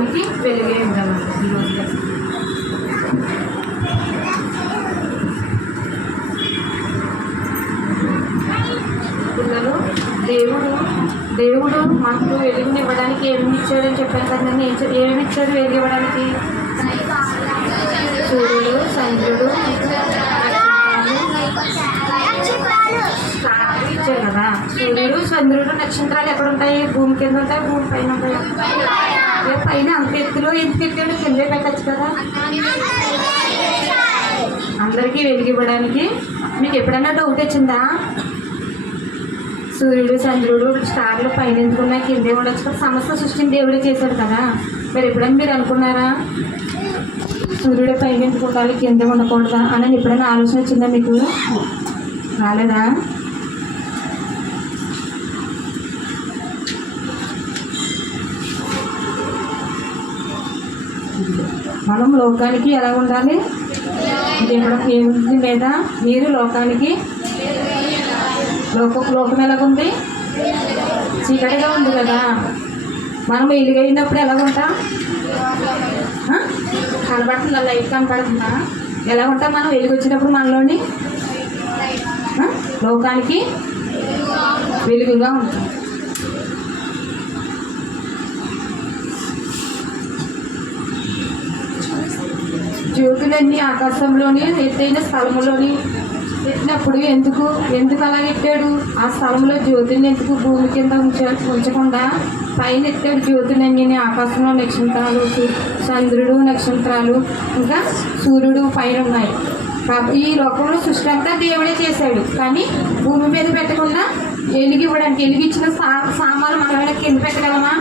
లోకానికి వెలుగే ఉండాలంట ఈరోజు. పిల్లలు, దేవుడు మనకు వెలుగునివ్వడానికి ఏమి ఇచ్చాడని చెప్పాను కదండి. ఏమి ఇచ్చాడు వెలుగు ఇవ్వడానికి? సూర్యుడు, చంద్రుడు, ఇచ్చారు కదా. సూర్యుడు, చంద్రుడు, నక్షత్రాలు ఎక్కడ ఉంటాయి? భూమి కింద ఉంటాయి, భూమి పైన ఉంటాయి. పైన అంత ఎత్తులో ఎందుకు పెట్టాడు? కిందే పెట్టచ్చు కదా. అందరికీ వెలుగు ఇవ్వడానికి. మీకు ఎప్పుడైనా డౌట్ వచ్చిందా? సూర్యుడు, చంద్రుడు, స్టార్లు పైన ఎందుకున్నాయి, కిందే ఉండొచ్చు కదా. సమస్త సృష్టిని దేవుడే చేశాడు కదా. మరి ఎప్పుడైనా మీరు అనుకున్నారా సూర్యుడు పైన ఎందుకు ఉండాలి, కిందే ఉండకూడదా అని ఎప్పుడైనా ఆలోచన వచ్చిందా మీకు? రాలేదా? మనం లోకానికి ఎలా ఉండాలి? దేవుడి మీద మీరు లోకానికి. లోకం ఎలాగుంది? చీకటిగా ఉంది కదా. మనం వెలుగైనప్పుడు ఎలాగుంటాం? కనబడుతుందా? లైట్ కనబడుతుందా? ఎలా ఉంటాం మనం వెలుగు వచ్చినప్పుడు? మనలోని లోకానికి వెలుగుగా ఉంటాం. జ్యోతులన్నీ ఆకాశంలోని ఎత్తైన స్థలంలోని పెట్టినప్పుడు ఎందుకు అలా పెట్టాడు? ఆ స్థలంలో జ్యోతుల్ని ఎందుకు భూమి కింద ఉంచకుండా పైన ఎత్తాడు? జ్యోతులన్నీ ఆకాశంలో నక్షత్రాలు, చంద్రుడు, నక్షత్రాలు, ఇంకా సూర్యుడు పైన ఉన్నాయి. ఈ లోకంలో సృష్టి అంతా దేవుడే చేశాడు. కానీ భూమి మీద పెట్టకుండా వెలుగు ఇవ్వడానికి, వెలిగించిన సామాన్లు మనం కింద పెట్టగలమా?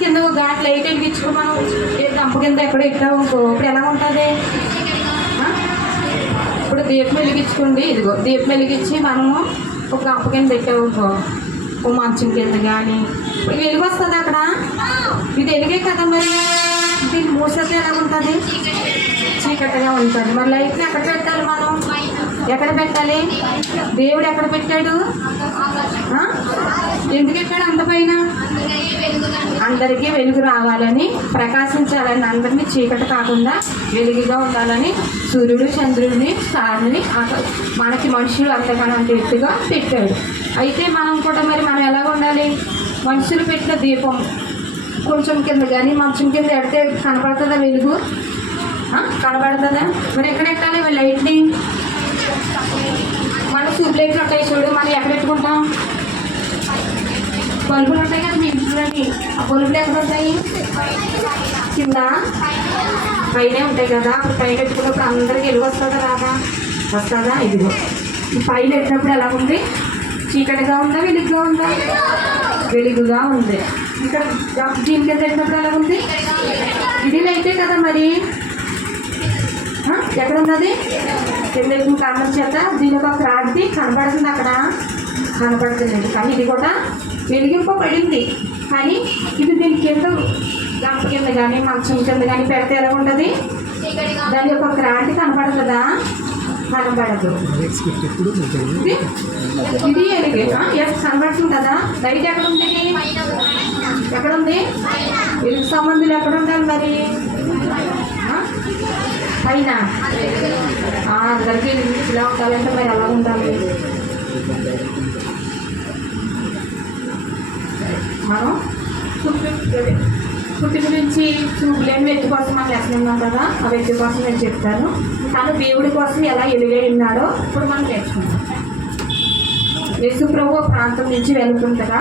కింద ఒక ఘాట్ లైట్ వెలిగించుకో, మనం గంప కింద ఎక్కడ ఎట్టావు ఇప్పుడు ఎలా ఉంటుంది? ఇప్పుడు దీపం వెలిగించుకోండి. ఇదిగో దీపం వెలిగించి మనము ఒక గంప కింద పెట్టావు, ఓ మంచం కింద కానీ ఇప్పుడు వెలుగు వస్తుంది అక్కడ. ఇది వెలిగే కదా. మరి దీన్ని మూసేస్తే ఎలా ఉంటుంది? చీకటిగా ఉంటుంది. మరి లైట్ని ఎక్కడ పెట్టాలి? మనం ఎక్కడ పెట్టాలి? దేవుడు ఎక్కడ పెట్టాడు? ఎందుకు పెట్టాడు అంత పైన? అందరికీ వెలుగు రావాలని, ప్రకాశించాలని, అందరినీ చీకటి కాకుండా వెలుగుగా ఉండాలని సూర్యుడు, చంద్రుడిని, స్టార్ని మనకి మనుషులు అంతకన్నా ఎత్తుగా పెట్టాడు. అయితే మనం కూడా మరి మనం ఎలా ఉండాలి? మనుషులు పెట్టిన దీపం కొంచెం కింద కానీ మంచం కింద ఎడితే కనపడుతుందా వెలుగు? కనబడుతుందా? మరి ఎక్కడ ఎట్టాలి లైట్ని? మన ట్యూబ్ లైట్లు ఉంటాయి చూడు, మనం ఎక్కడ పెట్టుకుంటాం? బల్బులు ఉంటాయి కదా మీ ఇంట్లోని. ఆ బల్బులు ఎక్కడ ఉంటాయి? కింద పైనే ఉంటాయి కదా. అప్పుడు పైన పెట్టుకున్నప్పుడు అందరికీ వెలుగు వస్తుందా రాదా? వస్తుందా? ఇదిగో ఈ పైన పెట్టినప్పుడు ఎలా ఉంది? చీకటిగా ఉందా, వెలుగుగా ఉందా? వెలుగుగా ఉంది. ఇక్కడ దీని కింద పెట్టినప్పుడు ఎలా ఉంది? ఇది లైటే కదా. మరి ఎక్కడ ఉన్నది? కింద కారణం చేత దీనికి ఒక రాడ్ది కనబడుతుంది. అక్కడ కనబడుతుంది కానీ ఇది కూడా వెలిగింపబడింది. కానీ ఇది దీని కింద గంప కింద కానీ మంచం కింద కానీ పెడితే ఎలా ఉంటుంది? దాని యొక్క క్రాంతి కనపడుతుందా? కనబడదు. ఇది ఎలిగే కనబడుతుంది కదా. లైట్ ఎక్కడ ఉంది? ఎక్కడ ఉంది? వెలుగు సంబంధులు ఎక్కడ ఉండాలి మరి? పైన. అందరికీ ఇలా ఉండాలంటే మరి ఎలా ఉండాలి? మనం పుట్టి గురించి చూపులేని వ్యక్తి కోసం మనం లెసన్ ఉన్నాం కదా. ఆ వ్యక్తి కోసం నేను చెప్తాను. తను దేవుడి కోసం ఎలా ఎలుగై ఉన్నాడో ఇప్పుడు మనం నేర్చుకుంటాం. యేసు ప్రభు ప్రాంతం నుంచి వెళ్తుండగా,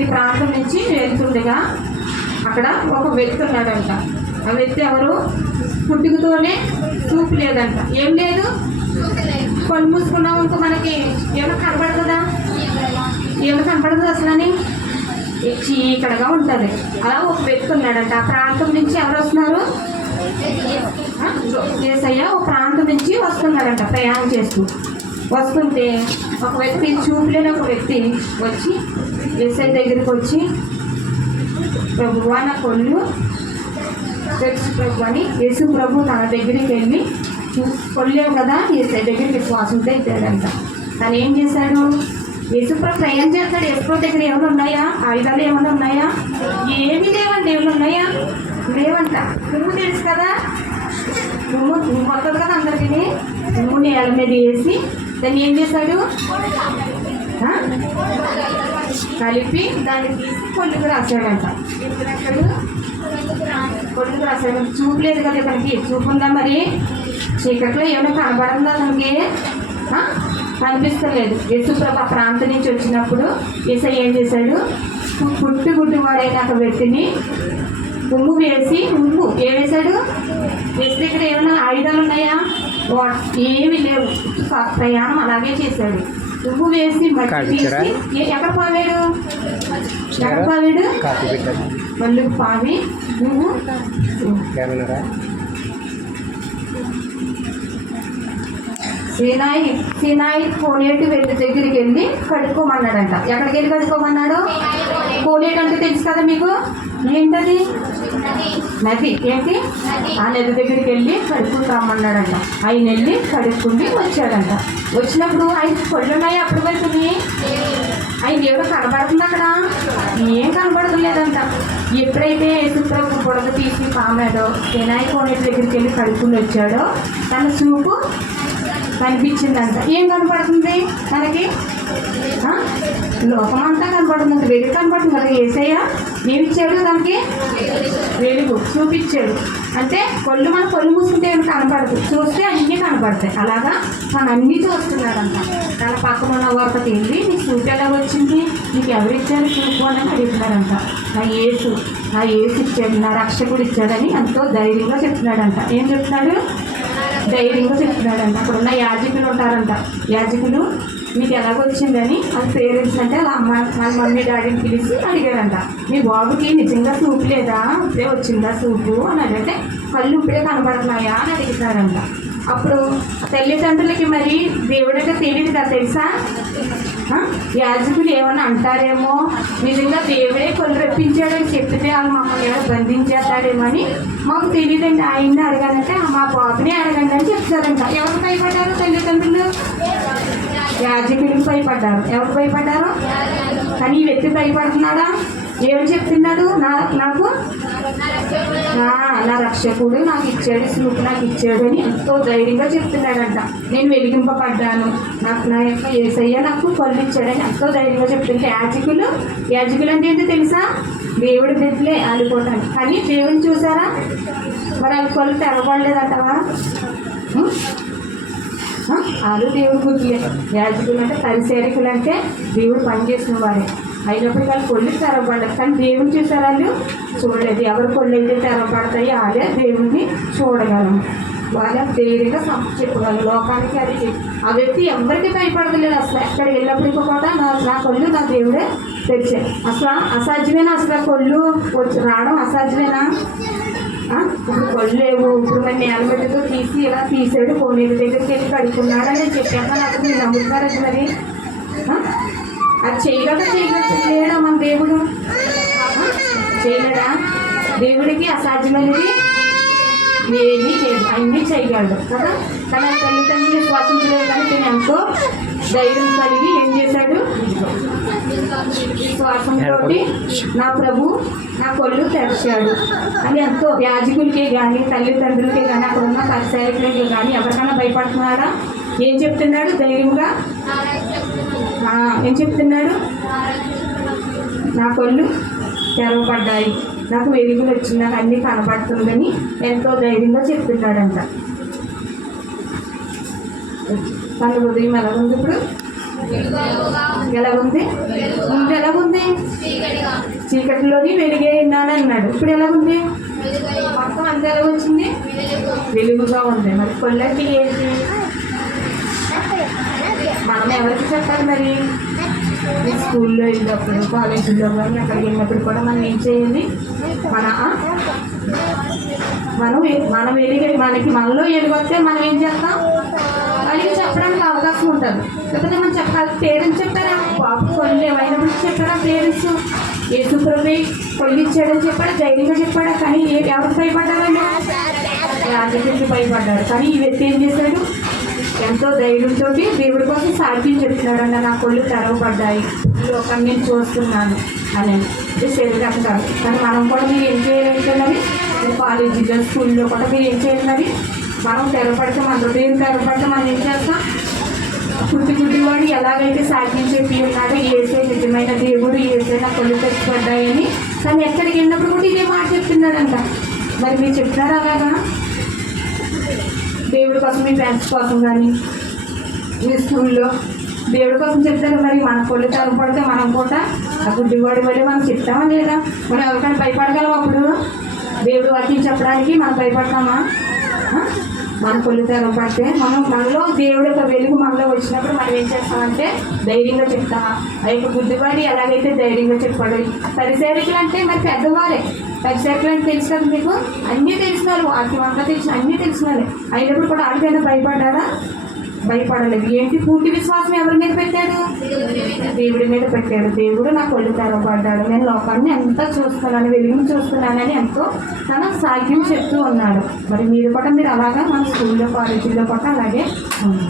ఈ ప్రాంతం నుంచి వెళ్తుండగా అక్కడ ఒక వ్యక్తి ఉన్నాడంట. ఆ వ్యక్తి ఎవరు? పుట్టుకతోనే చూపు లేదంట. ఏం లేదు? కళ్ళు మూసుకున్నాం అనుకో మనకి ఏమైనా కనపడుతుందా? ఏమైనా కనపడుతుంది అసలని? చీకటిగా ఉంటుంది. అలా ఒక వ్యక్తి ఉన్నాడంట. ఆ ప్రాంతం నుంచి ఎవరు వస్తున్నారు? యేసయ్య ఒక ప్రాంతం నుంచి వస్తున్నాడంట. ప్రయాణం చేస్తూ వస్తుంటే ఒక వ్యక్తి, చూపులేని ఒక వ్యక్తి వచ్చి యేసయ్య దగ్గరికి వచ్చి, ప్రభువా నా కొళ్ళు తెలుసు ప్రభు అని యేసు ప్రభు తన దగ్గరికి వెళ్ళి, కొల్లేవు కదా యేసయ్య దగ్గరికి విశ్వాసంతో ఇచ్చాడంట. తను ఏం చేశాడు? యేసుప్రభు ప్రయాణం చేస్తాడు. యేసుప్రభు దగ్గర ఏమైనా ఉన్నాయా? ఆయుధాలు ఏమైనా ఉన్నాయా? ఏమీ లేవండి. ఏమైనా ఉన్నాయా? లేవంట. నువ్వు తెలుసు కదా, నువ్వు కొత్తది కదా అందరికీ. నువ్వు నేల మీద వేసి దాన్ని ఏం చేశాడు? కలిపి దాన్ని తీసి కొళ్ళుకు రాశాడంట. ఎందుకు రాశాడు? కొళ్ళుకు రాశాడు. చూపు లేదు కదా ఇతనికి. చూపు ఉందా మరి? చీకట్లో ఏమైనా కనబడిందా అతనికి? కనిపిస్తలేదు. యేసుప్రభు ఆ ప్రాంతం నుంచి వచ్చినప్పుడు యేసయ్య ఏం చేశాడు? గుడ్డి వాడైన ఒక వ్యక్తిని ఉమ్ము వేసి, ఉమ్ము ఏం వేశాడు? యేసు దగ్గర ఏమైనా ఆయుధాలు ఉన్నాయా? ఏమి లేవు. ప్రయాణం అలాగే చేశాడు. ఉమ్ము వేసి మట్టి తీసి ఎక్కడ పావాడు? ఎక్కడ పావాడు? మళ్ళీ పావి నువ్వు సినాయి కోనేటి వెళ్ళి దగ్గరికి వెళ్ళి కడుక్కోమన్నాడంట. ఎక్కడికి వెళ్ళి కడుక్కోమన్నాడు? కోనేటి అంటే తెలుసు కదా మీకు, ఏంటది? నది. ఏంటి? ఆ నది దగ్గరికి వెళ్ళి కడుక్కుని రమ్మన్నాడంట. ఆయన వెళ్ళి కడుక్కుని వచ్చాడంట. వచ్చినప్పుడు ఆయన కొళ్ళు ఉన్నాయి అప్పటి వరకు. ఆయన దేవుడు కనబడుతుంది అక్కడ? ఏం కనబడలేదంట. ఎప్పుడైతే యేసుప్రభు బుడగ తీసి పామాడో, సినాయి కోనేటి దగ్గరికి వెళ్ళి కడుక్కుని వచ్చాడో తన చూపు కనిపించిందంట. ఏం కనపడుతుంది మనకి? లోకమంతా కనపడుతుంది. వెలుగు కనపడుతుంది కదా. యేసయ్య ఏమిచ్చాడు? దానికి వెలుగు చూపించాడు. అంటే మన కళ్ళు మూసుకుంటే ఏమి కనపడదు, చూస్తే అన్నీ కనపడతాయి. అలాగా తను అన్నీ చూస్తున్నాడంట. తన పక్కన ఉన్న వారికి వెళ్ళి నీకు చూపు ఎలా వచ్చింది, నీకు ఎవరిచ్చారు చూపు అని అడుగుతున్నాడంట. నా యేసు ఇచ్చాడు, నా రక్షకుడు ఇచ్చాడని ఎంతో ధైర్యంగా చెప్తున్నాడంట. ఏం చెప్తున్నాడు? ధైర్యంగా చెప్తున్నాడంట. అక్కడ ఉన్న యాజకులు ఉంటారంట. యాజకులు మీకు ఎలాగొచ్చిందని అది పేరెంట్స్ అంటే వాళ్ళ మమ్మీ డాడీని పిలిచి అడిగారంట. మీ బాబుకి నిజంగా చూపు లేదా, ఇప్పుడే వచ్చిందా చూపు అని అడిగితే కళ్ళు ఇప్పుడే కనబడుతున్నాయా అని అడుగుతారంట. అప్పుడు తల్లిదండ్రులకి మరి దేవుడంటే తెలియదు కదా, తెలుసా? యాజకులు ఏమన్నా అంటారేమో, నిజంగా దేవుడే కళ్ళు రప్పించాడని చెప్పితే వాళ్ళు మమ్మల్ని ఏమైనా బంధించేస్తాడేమో అని మాకు తెలియదండి. ఆయన్ని అడగాలంటే మా బాబునే అడగండి అని చెప్తారంట. ఎవరు భయపడ్డారు? తల్లిదండ్రులు యాజకులకు భయపడ్డారు. ఎవరు భయపడ్డారు? కానీ ఈ వ్యక్తి భయపడుతున్నాడా? ఏమని చెప్తున్నాడు? నాకు నా రక్షకుడు నాకు ఇచ్చాడు, చూపు నాకు ఇచ్చాడు అని ఎంతో ధైర్యంగా చెప్తున్నాడంట. నేను వెలిగింపబడ్డాను, నా యొక్క యేసయ్య నాకు కళ్ళు ఇచ్చాడని ఎంతో ధైర్యంగా చెప్తుంటే యాజకులు అంటే ఏంటో తెలుసా? దేవుడి బిడ్డలే ఆడుకోవటానికి. కానీ దేవుని చూసారా? మరి వాళ్ళ కళ్ళు తెరవబడలేదంటావా? వాళ్ళు దేవుడి గుర్తులే. యాజకులు అంటే పరిసేరికులు అంటే దేవుడు పనిచేసిన వారే. అయినప్పుడు వాళ్ళు కొళ్ళు తెరవబడ్డారు. కానీ దేవుని చూసారు వాళ్ళు చూడలేదు. ఎవరు కొళ్ళు అయితే తెరవబడతాయి వాళ్ళే దేవుడిని చూడగలము. వాళ్ళ ధైర్యంగా చెప్పగలరు లోకానికి. అది ఆ వ్యక్తి ఎవరికి భయపడలేదు. అసలు ఎక్కడ వెళ్ళినప్పటికీ కూడా నా కొళ్ళు నా దేవుడే తెరిచాయి. అసలు అసాధ్యమేనా? అసలు కొళ్ళు రావడం అసాధ్యమేనా? ఇప్పుడు కొళ్ళు లేవు. ఇప్పుడు మరి నేలబెట్టుతో తీసి ఇలా తీసాడు, కోనేటి దగ్గరికి వెళ్ళి కడుక్కున్నాడని నేను చెప్పాను. అప్పుడు మీరు నమ్ముతారు మరి? అది చేయలేడా మన దేవుడు? చేయలేడా? దేవుడికి అసాధ్యమైనది ఏమీ లేదు, అన్నీ చేయగలడు కదా. తన తల్లిదండ్రులు విశ్వాసించలేదు కానీ నేను ఎంతో ధైర్యం కలిగి ఏం చేశాడు? విశ్వాసంతో నా ప్రభు నా కొళ్ళు తెరిచాడు అని ఎంతో యాజకులకే కానీ తల్లిదండ్రులకే కానీ అక్కడ ఉన్న పరిసరాలకే కానీ ఎవరికైనా భయపడుతున్నాడా? ఏం చెప్తున్నాడు ధైర్యంగా? ఏం చెప్తున్నాడు? నా కళ్ళు తెరవబడ్డాయి, నాకు వెలుగులు వచ్చింది, నాకు అన్నీ కనబడుతుందని ఎంతో ధైర్యంగా చెప్తున్నాడంట. తన హృదయం ఎలాగుంది ఇప్పుడు? ఎలాగుంది? ముందు ఎలాగుంది? చీకటిలోని వెలుగే ఉన్నాడు అన్నాడు. ఇప్పుడు ఎలాగుంది? మొత్తం అంతా ఎలాగొచ్చింది? వెలుగుగా ఉంది. మరి కొళ్ళకి ఏంటి? మనం ఎవరికి చెప్పాలి మరి? స్కూల్లో వెళ్ళినప్పుడు, కాలేజీలో కానీ అక్కడికి వెళ్ళినప్పుడు కూడా మనం ఏం చేయాలి? మనం వెలిగి మనలో ఎలుగొస్తే మనం ఏం చేస్తాం? వాళ్ళకి చెప్పడానికి అవకాశం ఉంటుంది. లేకపోతే మనం చెప్పాలి. పేరెంట్స్ చెప్పారా? బాబు కొళ్ళు ఏమైనప్పుడు చెప్పారా? పేరెంట్స్ యేసుప్రభు కొళ్ళు ఇచ్చాడని చెప్పాడు, ధైర్యంగా చెప్పాడా? కానీ ఎవరికి భయపడ్డారండి? యాజకుడికి భయపడ్డాడు. కానీ ఈ వ్యక్తి ఏం చేశాడు? ఎంతో ధైర్యంతో దేవుడి కోసం సాధ్యం చెప్తున్నాడన్న నా కళ్ళు తెరవబడ్డాయి, ఈ లోకాన్ని నేను చూస్తున్నాను అని. ఇది శరీరం కాదు. కానీ మనం కూడా మీరు ఏం చేయాలంటే మరి కాలేజీలో స్కూల్లో కూడా మీరు ఏం చేయాలి మరి మనం తెరపడితే మన హృదయం తెరపడితే మనం ఏం చేస్తాం? గుడ్డివాడు ఎలాగైతే సాధ్యం చెప్పి ఉన్నాడో ఏసే నిజమైన దేవుడు, ఏసే నా కళ్ళు తెచ్చిపడ్డాయని. కానీ ఎక్కడికి వెళ్ళినప్పుడు కూడా ఇదే మాట చెప్తున్నాడంట. మరి మీరు చెప్తారా అలాగా? దేవుడి కోసం మీ ఫ్రెండ్స్ కోసం కానీ మీ స్కూల్లో దేవుడి కోసం చెప్తారు. మరి మన కళ్ళు తెరపడితే మనం కూడా ఆ గుడ్డివాడి వల్ల మనం చెప్తామా లేదా? మనం ఎవరికైనా భయపడగలం? అప్పుడు దేవుడు వాక్యం చెప్పడానికి మనం భయపడతామా? మన కళ్ళు తెరపడితే మనలో దేవుడి యొక్క వెలుగు మనలో వచ్చినప్పుడు మనం ఏం చేస్తామంటే ధైర్యంగా చెప్తామా? ఆ యొక్క బుద్ధివాడి ఎలాగైతే ధైర్యంగా చెప్పాడు. పరిసేవకులు అంటే మరి పెద్దవారే. పరిసేవకులు అంటే తెలుసు కదా మీకు, అన్నీ తెలిసినారు, వాక్యం అంతా తెలిసిన అన్నీ తెలిసినారు. అయినప్పుడు కూడా ఆడికైనా భయపడ్డారా? భయపడలేదు. ఏంటి? పూర్తి విశ్వాసం ఎవరి మీద పెట్టాడు? దేవుడి మీద పెట్టాడు. దేవుడు నా కళ్ళు తెరవబడ్డాడు, నేను లోకాన్ని ఎంత చూస్తున్నాను, వెలుగుని చూస్తున్నానని ఎంతో తన సాధ్యం చెప్తూ ఉన్నాడు. మరి మీరు కూడా మీరు అలాగా మన స్కూల్లో కాలేజీల్లో కూడా అలాగే ఉంది.